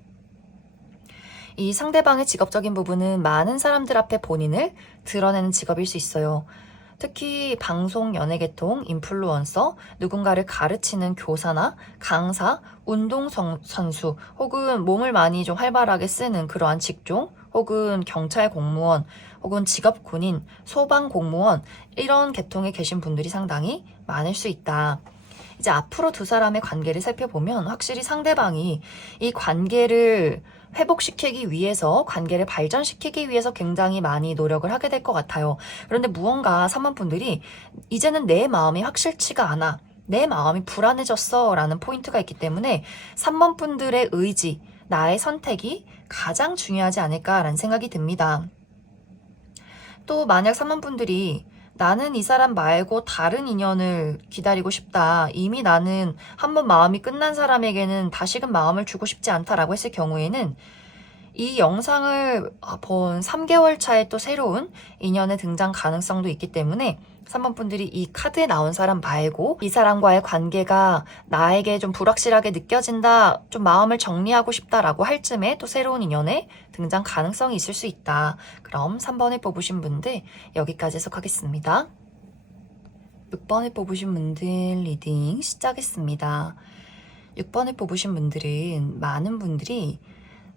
이 상대방의 직업적인 부분은 많은 사람들 앞에 본인을 드러내는 직업일 수 있어요. 특히 방송, 연예계통, 인플루언서, 누군가를 가르치는 교사나 강사, 운동선수, 혹은 몸을 많이 좀 활발하게 쓰는 그러한 직종, 혹은 경찰 공무원, 혹은 직업 군인, 소방 공무원, 이런 계통에 계신 분들이 상당히 많을 수 있다. 이제 앞으로 두 사람의 관계를 살펴보면 확실히 상대방이 이 관계를 회복시키기 위해서, 관계를 발전시키기 위해서 굉장히 많이 노력을 하게 될 것 같아요. 그런데 무언가 3번분들이 이제는 내 마음이 확실치가 않아, 내 마음이 불안해졌어 라는 포인트가 있기 때문에 3번분들의 의지, 나의 선택이 가장 중요하지 않을까라는 생각이 듭니다. 또 만약 3번분들이 나는 이 사람 말고 다른 인연을 기다리고 싶다, 이미 나는 한번 마음이 끝난 사람에게는 다시금 마음을 주고 싶지 않다라고 했을 경우에는 이 영상을 본 3개월 차에 또 새로운 인연의 등장 가능성도 있기 때문에 3번 분들이 이 카드에 나온 사람 말고 이 사람과의 관계가 나에게 좀 불확실하게 느껴진다, 좀 마음을 정리하고 싶다라고 할 쯤에 또 새로운 인연의 등장 가능성이 있을 수 있다. 그럼 3번을 뽑으신 분들 여기까지 해석하겠습니다. 6번을 뽑으신 분들 리딩 시작했습니다. 6번을 뽑으신 분들은 많은 분들이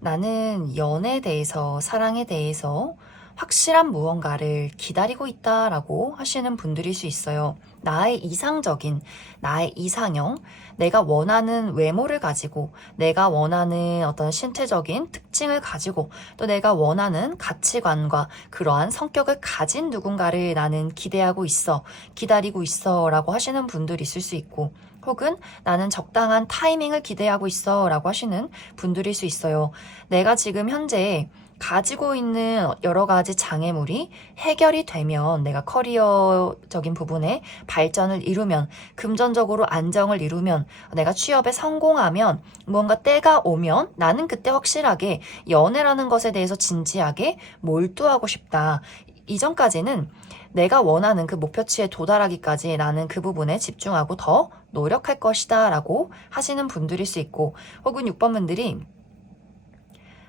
나는 연애에 대해서, 사랑에 대해서 확실한 무언가를 기다리고 있다라고 하시는 분들일 수 있어요. 나의 이상적인, 나의 이상형, 내가 원하는 외모를 가지고, 내가 원하는 어떤 신체적인 특징을 가지고, 또 내가 원하는 가치관과 그러한 성격을 가진 누군가를 나는 기대하고 있어, 기다리고 있어 라고 하시는 분들이 있을 수 있고, 혹은 나는 적당한 타이밍을 기대하고 있어 라고 하시는 분들일 수 있어요. 내가 지금 현재 가지고 있는 여러 가지 장애물이 해결이 되면, 내가 커리어적인 부분에 발전을 이루면, 금전적으로 안정을 이루면, 내가 취업에 성공하면, 무언가 때가 오면 나는 그때 확실하게 연애라는 것에 대해서 진지하게 몰두하고 싶다. 이전까지는 내가 원하는 그 목표치에 도달하기까지 나는 그 부분에 집중하고 더 노력할 것이다 라고 하시는 분들일 수 있고, 혹은 6번 분들이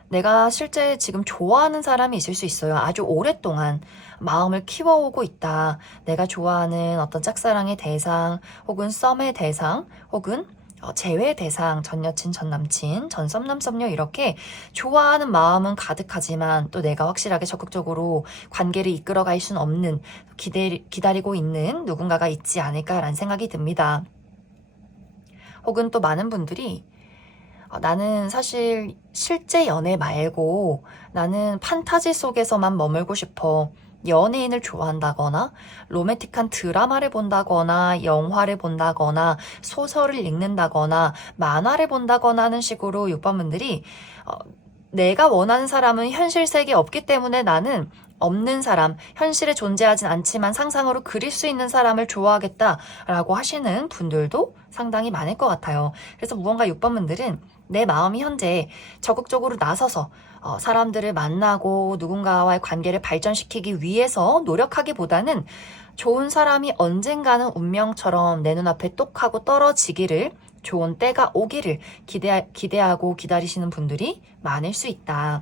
내가 실제 지금 좋아하는 사람이 있을 수 있어요. 아주 오랫동안 마음을 키워오고 있다. 내가 좋아하는 어떤 짝사랑의 대상, 혹은 썸의 대상, 혹은 재회 대상, 전 여친, 전 남친, 전 썸남, 썸녀 이렇게 좋아하는 마음은 가득하지만 또 내가 확실하게 적극적으로 관계를 이끌어갈 수는 없는, 기다리고 있는 누군가가 있지 않을까라는 생각이 듭니다. 혹은 또 많은 분들이 나는 사실 실제 연애 말고 나는 판타지 속에서만 머물고 싶어. 연예인을 좋아한다거나 로맨틱한 드라마를 본다거나 영화를 본다거나 소설을 읽는다거나 만화를 본다거나 하는 식으로 6번 분들이 내가 원하는 사람은 현실 세계에 없기 때문에 나는 없는 사람, 현실에 존재하진 않지만 상상으로 그릴 수 있는 사람을 좋아하겠다라고 하시는 분들도 상당히 많을 것 같아요. 그래서 무언가 6번 분들은 내 마음이 현재 적극적으로 나서서 사람들을 만나고 누군가와의 관계를 발전시키기 위해서 노력하기보다는 좋은 사람이 언젠가는 운명처럼 내 눈앞에 똑 하고 떨어지기를, 좋은 때가 오기를 기대하고 기다리시는 분들이 많을 수 있다.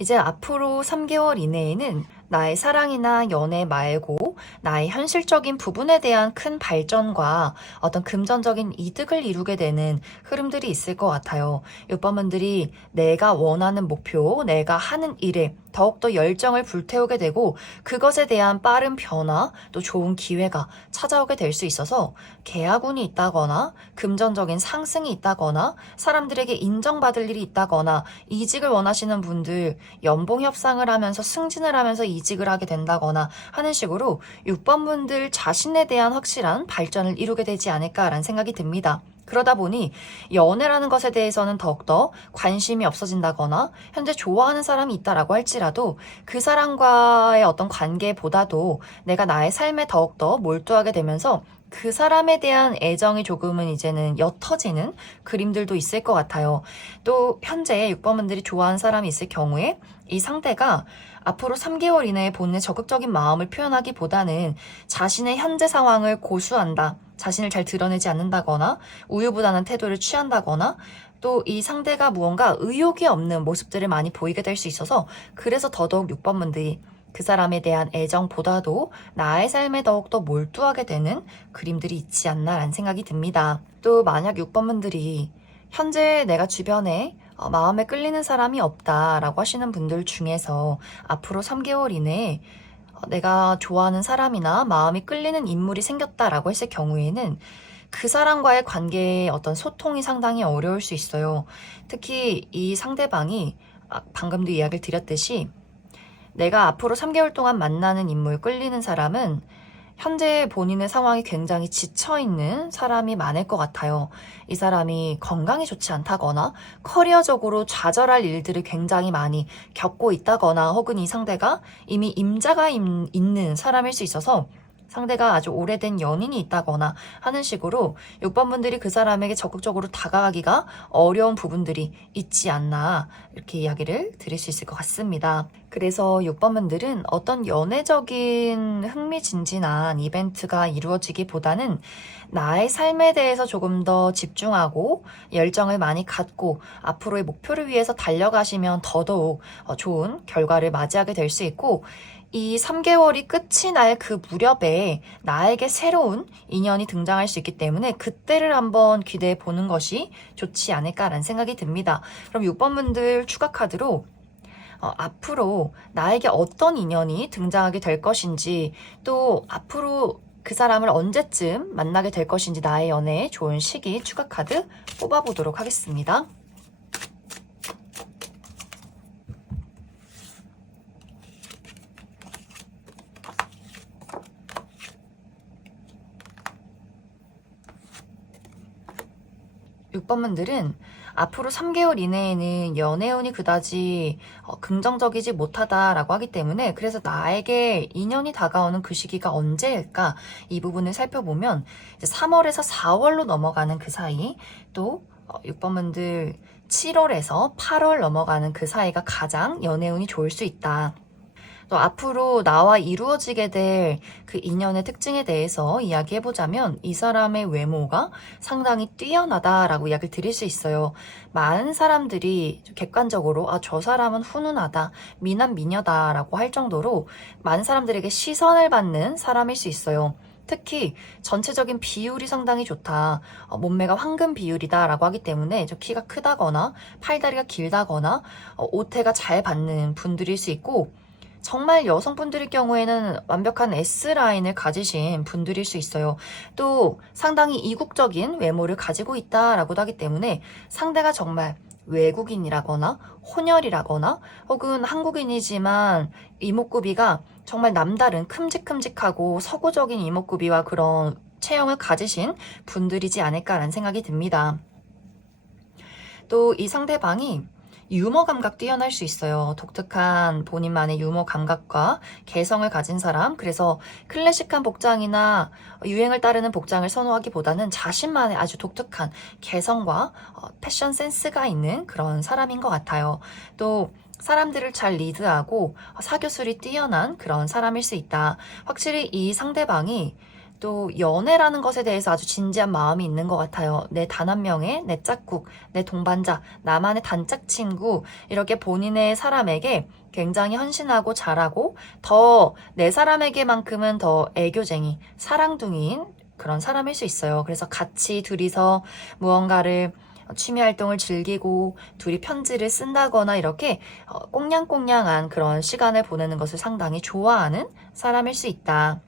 이제 앞으로 3개월 이내에는 나의 사랑이나 연애 말고 나의 현실적인 부분에 대한 큰 발전과 어떤 금전적인 이득을 이루게 되는 흐름들이 있을 것 같아요. 6번 분들이 내가 원하는 목표, 내가 하는 일에 더욱더 열정을 불태우게 되고 그것에 대한 빠른 변화, 또 좋은 기회가 찾아오게 될 수 있어서 계약운이 있다거나 금전적인 상승이 있다거나 사람들에게 인정받을 일이 있다거나 이직을 원하시는 분들 연봉 협상을 하면서 승진을 하면서 이직을 하게 된다거나 하는 식으로 6번 분들 자신에 대한 확실한 발전을 이루게 되지 않을까라는 생각이 듭니다. 그러다 보니 연애라는 것에 대해서는 더욱더 관심이 없어진다거나 현재 좋아하는 사람이 있다라고 할지라도 그 사람과의 어떤 관계보다도 내가 나의 삶에 더욱더 몰두하게 되면서 그 사람에 대한 애정이 조금은 이제는 옅어지는 그림들도 있을 것 같아요. 또 현재 6번분들이 좋아하는 사람이 있을 경우에 이 상대가 앞으로 3개월 이내에 본인의 적극적인 마음을 표현하기보다는 자신의 현재 상황을 고수한다, 자신을 잘 드러내지 않는다거나 우유부단한 태도를 취한다거나 또 이 상대가 무언가 의욕이 없는 모습들을 많이 보이게 될 수 있어서, 그래서 더더욱 6번분들이 그 사람에 대한 애정보다도 나의 삶에 더욱더 몰두하게 되는 그림들이 있지 않나라는 생각이 듭니다. 또 만약 6번분들이 현재 내가 주변에 마음에 끌리는 사람이 없다라고 하시는 분들 중에서 앞으로 3개월 이내에 내가 좋아하는 사람이나 마음이 끌리는 인물이 생겼다라고 했을 경우에는 그 사람과의 관계의 어떤 소통이 상당히 어려울 수 있어요. 특히 이 상대방이 방금도 이야기를 드렸듯이 내가 앞으로 3개월 동안 만나는 인물, 끌리는 사람은 현재 본인의 상황이 굉장히 지쳐있는 사람이 많을 것 같아요. 이 사람이 건강이 좋지 않다거나 커리어적으로 좌절할 일들을 굉장히 많이 겪고 있다거나 혹은 이 상대가 이미 임자가 있는 사람일 수 있어서 상대가 아주 오래된 연인이 있다거나 하는 식으로 6번 분들이 그 사람에게 적극적으로 다가가기가 어려운 부분들이 있지 않나 이렇게 이야기를 드릴 수 있을 것 같습니다. 그래서 6번 분들은 어떤 연애적인 흥미진진한 이벤트가 이루어지기보다는 나의 삶에 대해서 조금 더 집중하고 열정을 많이 갖고 앞으로의 목표를 위해서 달려가시면 더더욱 좋은 결과를 맞이하게 될 수 있고, 이 3개월이 끝이 날 그 무렵에 나에게 새로운 인연이 등장할 수 있기 때문에 그때를 한번 기대해 보는 것이 좋지 않을까라는 생각이 듭니다. 그럼 6번 분들 추가 카드로 앞으로 나에게 어떤 인연이 등장하게 될 것인지, 또 앞으로 그 사람을 언제쯤 만나게 될 것인지 나의 연애에 좋은 시기 추가 카드 뽑아보도록 하겠습니다. 6번 분들은 앞으로 3개월 이내에는 연애운이 그다지 긍정적이지 못하다라고 하기 때문에, 그래서 나에게 인연이 다가오는 그 시기가 언제일까 이 부분을 살펴보면 이제 3월에서 4월로 넘어가는 그 사이, 또 6번 분들 7월에서 8월 넘어가는 그 사이가 가장 연애운이 좋을 수 있다. 또 앞으로 나와 이루어지게 될 그 인연의 특징에 대해서 이야기해보자면, 이 사람의 외모가 상당히 뛰어나다라고 이야기를 드릴 수 있어요. 많은 사람들이 객관적으로 저 사람은 훈훈하다, 미남 미녀다라고 할 정도로 많은 사람들에게 시선을 받는 사람일 수 있어요. 특히 전체적인 비율이 상당히 좋다, 몸매가 황금 비율이다라고 하기 때문에 키가 크다거나 팔다리가 길다거나 옷태가 잘 받는 분들일 수 있고, 정말 여성분들의 경우에는 완벽한 S라인을 가지신 분들일 수 있어요. 또 상당히 이국적인 외모를 가지고 있다라고도 하기 때문에 상대가 정말 외국인이라거나 혼혈이라거나 혹은 한국인이지만 이목구비가 정말 남다른 큼직큼직하고 서구적인 이목구비와 그런 체형을 가지신 분들이지 않을까라는 생각이 듭니다. 또 이 상대방이 유머 감각 뛰어날 수 있어요. 독특한 본인만의 유머 감각과 개성을 가진 사람. 그래서 클래식한 복장이나 유행을 따르는 복장을 선호하기보다는 자신만의 아주 독특한 개성과 패션 센스가 있는 그런 사람인 것 같아요. 또 사람들을 잘 리드하고 사교술이 뛰어난 그런 사람일 수 있다. 확실히 이 상대방이 또 연애라는 것에 대해서 아주 진지한 마음이 있는 것 같아요. 내 단 한 명의 내 짝꿍, 내 동반자, 나만의 단짝 친구, 이렇게 본인의 사람에게 굉장히 헌신하고 잘하고 더 내 사람에게만큼은 더 애교쟁이, 사랑둥이인 그런 사람일 수 있어요. 그래서 같이 둘이서 무언가를 취미 활동을 즐기고 둘이 편지를 쓴다거나 이렇게 꽁냥꽁냥한 그런 시간을 보내는 것을 상당히 좋아하는 사람일 수 있다.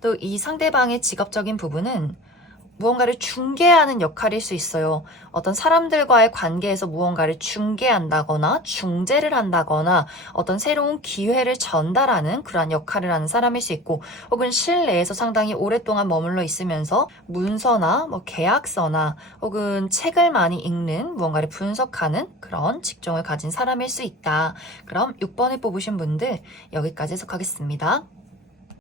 또 이 상대방의 직업적인 부분은 무언가를 중개하는 역할일 수 있어요. 어떤 사람들과의 관계에서 무언가를 중개한다거나 중재를 한다거나 어떤 새로운 기회를 전달하는 그러한 역할을 하는 사람일 수 있고, 혹은 실내에서 상당히 오랫동안 머물러 있으면서 문서나 계약서나 혹은 책을 많이 읽는, 무언가를 분석하는 그런 직종을 가진 사람일 수 있다. 그럼 6번을 뽑으신 분들 여기까지 해석하겠습니다.